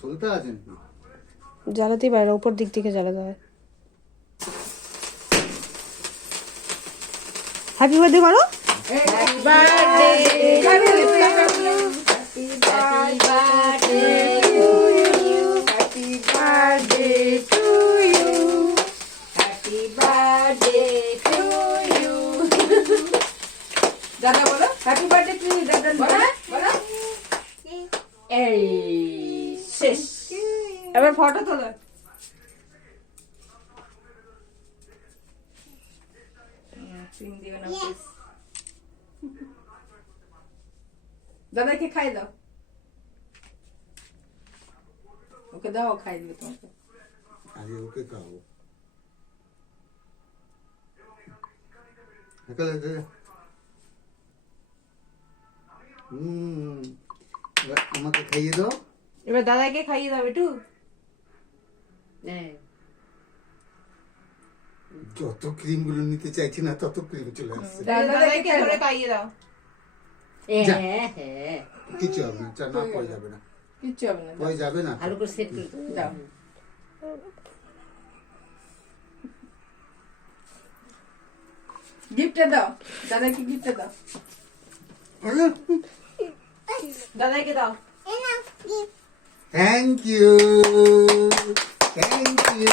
সলতে আছে নাকি? জ্বালাতেই পারে, উপর দিক থেকে জ্বালাতে হয়। হ্যাপি বার্থডে করো। Happy birthday happy birthday to you happy birthday to you happy birthday to you দাদা বলো হ্যাপি বার্থডে টু ইউ দাদা বলো বলো এই শেষ এবার ফটো তোলো সিন দিও না প্লিজ দাদাকে খাই দাও ওকে দাও খাই দিবে তোমাকে আগে ওকে খাও। একালে দে। এবার আমাকে খাইয়ে দাও। এবার দাদাকে খাইয়ে দাও একটু যত ক্রিম গুলো নিতে চাইছি না তত ক্রিম চলে আসছে। দাদাকে ধরে খাইয়ে দাও যা। কিছু হবে না, চা না পড়ে যাবে না, কিচ্ছু হবে না পড়ে যাবে না। ভালো করে সেট করে দাও গিফটে দাও দাদাকে গিফটে দাও দাদাকে দাও থ্যাংক ইউ, থ্যাংক ইউ।